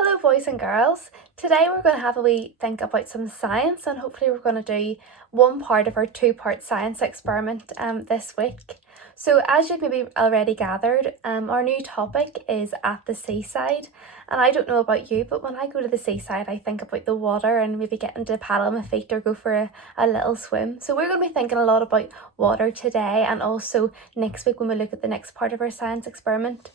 Hello boys and girls. Today we're going to have a wee think about some science and hopefully we're going to do one part of our two-part science experiment this week. So as you've maybe already gathered, our new topic is at the seaside, and I don't know about you, but when I go to the seaside I think about the water and maybe getting to paddle my feet or go for a little swim. So we're going to be thinking a lot about water today and also next week when we look at the next part of our science experiment.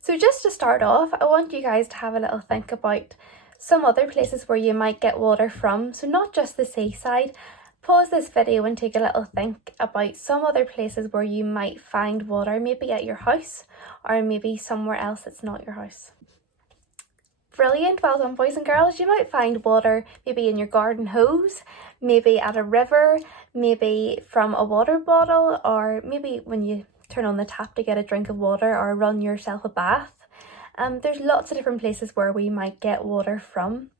So just to start off, I want you guys to have a little think about some other places where you might get water from. So not just the seaside. Pause this video and take a little think about some other places where you might find water, maybe at your house or maybe somewhere else that's not your house. Brilliant, well done boys and girls. You might find water maybe in your garden hose, maybe at a river, maybe from a water bottle, or maybe when you turn on the tap to get a drink of water or run yourself a bath. There's lots of different places where we might get water from.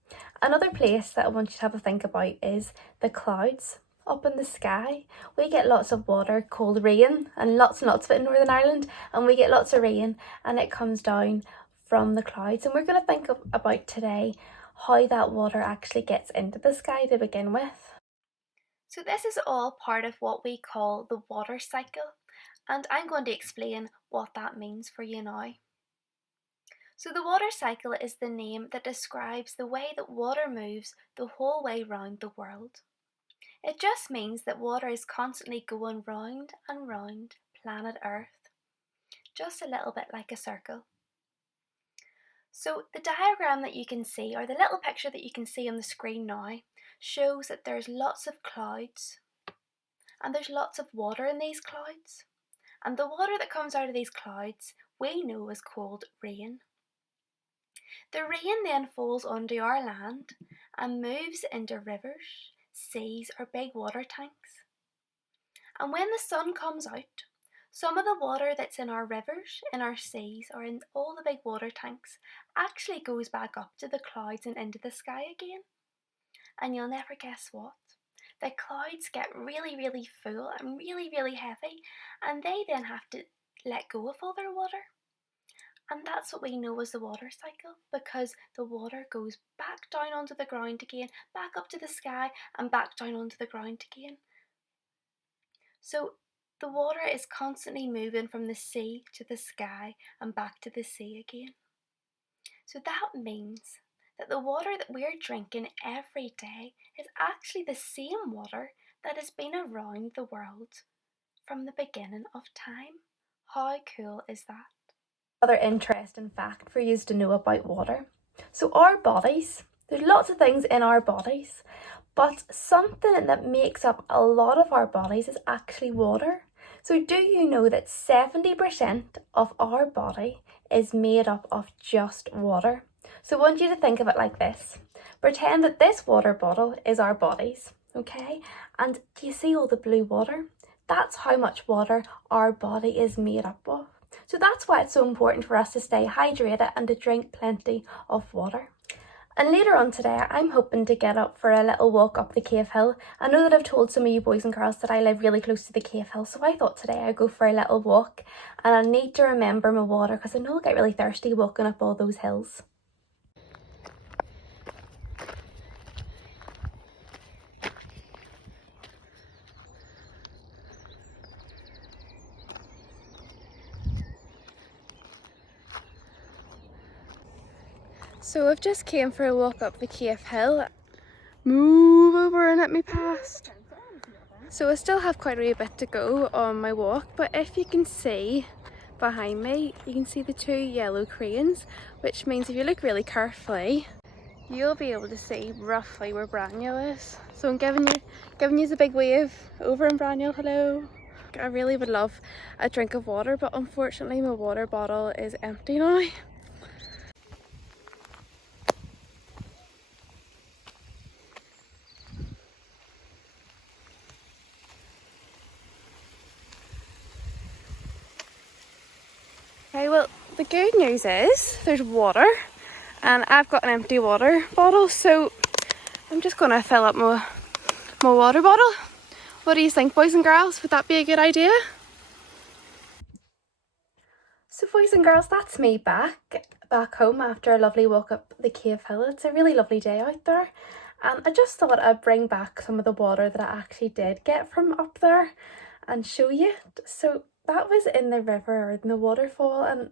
Another place that I want you to have a think about is the clouds up in the sky. We get lots of water called rain, and lots of it in Northern Ireland, and we get lots of rain and it comes down from the clouds, and we're going to think about today how that water actually gets into the sky to begin with. So this is all part of what we call the water cycle, and I'm going to explain what that means for you now. So the water cycle is the name that describes the way that water moves the whole way round the world. It just means that water is constantly going round and round planet Earth, just a little bit like a circle. So the diagram that you can see, or the little picture that you can see on the screen now, shows that there's lots of clouds and there's lots of water in these clouds. And the water that comes out of these clouds we know is called rain. The rain then falls onto our land and moves into rivers, seas or big water tanks. And when the sun comes out, some of the water that's in our rivers, in our seas or in all the big water tanks actually goes back up to the clouds and into the sky again. And you'll never guess what? The clouds get really full and really heavy, and they then have to let go of all their water. And that's what we know as the water cycle, because the water goes back down onto the ground again, back up to the sky and back down onto the ground again. So the water is constantly moving from the sea to the sky and back to the sea again. So that means that the water that we're drinking every day is actually the same water that has been around the world from the beginning of time. How cool is that? Another interesting fact for you to know about water. So our bodies, there's lots of things in our bodies, but something that makes up a lot of our bodies is actually water. So do you know that 70% of our body is made up of just water? So I want you to think of it like this. Pretend that this water bottle is our bodies, okay? And do you see all the blue water? That's how much water our body is made up of. So that's why it's so important for us to stay hydrated and to drink plenty of water. And later on today, I'm hoping to get up for a little walk up the Kiev hill. I know that I've told some of you boys and girls that I live really close to the Kiev hill, so I thought today I'd go for a little walk, and I need to remember my water because I know I'll get really thirsty walking up all those hills. So I've just came for a walk up the Kiev hill. Move over and let me past. So I still have quite a wee bit to go on my walk, but if you can see behind me, you can see the two yellow cranes, which means if you look really carefully, you'll be able to see roughly where Braniel is. So I'm giving you a big wave over in Braniel. Hello. I really would love a drink of water, but unfortunately my water bottle is empty now. Okay, well, the good news is there's water and I've got an empty water bottle, so I'm just going to fill up my water bottle. What do you think, boys and girls? Would that be a good idea? So boys and girls, that's me back home after a lovely walk up the Kiev hill. It's a really lovely day out there, and I just thought I'd bring back some of the water that I actually did get from up there and show you. So that was in the river or in the waterfall, and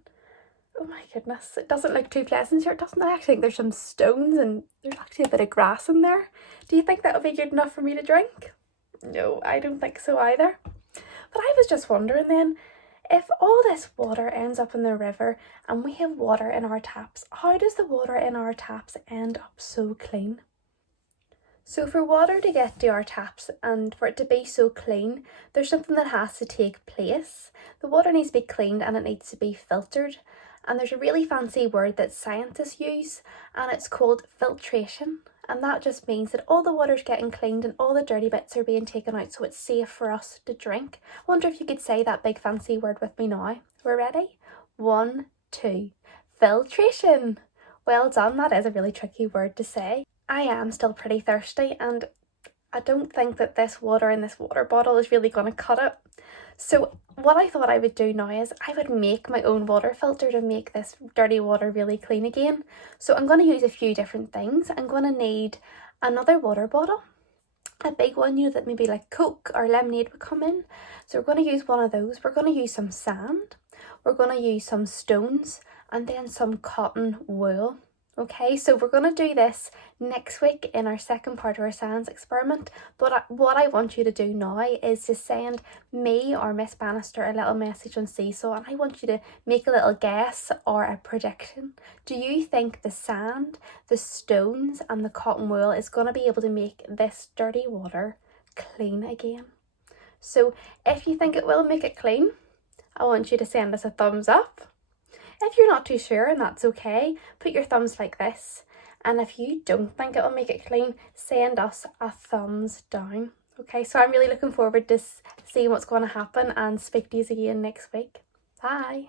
oh my goodness, it doesn't look too pleasant here, doesn't it? I actually think there's some stones and there's actually a bit of grass in there. Do you think that would be good enough for me to drink? No, I don't think so either. But I was just wondering then, if all this water ends up in the river and we have water in our taps, how does the water in our taps end up so clean? So for water to get to our taps and for it to be so clean, there's something that has to take place. The water needs to be cleaned and it needs to be filtered. And there's a really fancy word that scientists use, and it's called filtration. And that just means that all the water's getting cleaned and all the dirty bits are being taken out so it's safe for us to drink. I wonder if you could say that big fancy word with me now. We're ready? 1, 2. Filtration. Well done, that is a really tricky word to say. I am still pretty thirsty and I don't think that this water in this water bottle is really going to cut it. So what I thought I would do now is I would make my own water filter to make this dirty water really clean again. So I'm going to use a few different things. I'm going to need another water bottle, a big one, you know, that maybe like Coke or lemonade would come in. So we're going to use one of those. We're going to use some sand. We're going to use some stones and then some cotton wool. Okay, so we're going to do this next week in our second part of our science experiment, but what I want you to do now is to send me or Miss Bannister a little message on Seesaw, and I want you to make a little guess or a prediction. Do you think the sand, the stones and the cotton wool is going to be able to make this dirty water clean again? So if you think it will make it clean, I want you to send us a thumbs up. If you're not too sure, and that's okay, put your thumbs like this. And if you don't think it will make it clean, send us a thumbs down. Okay, so I'm really looking forward to seeing what's going to happen and speak to you again next week. Bye.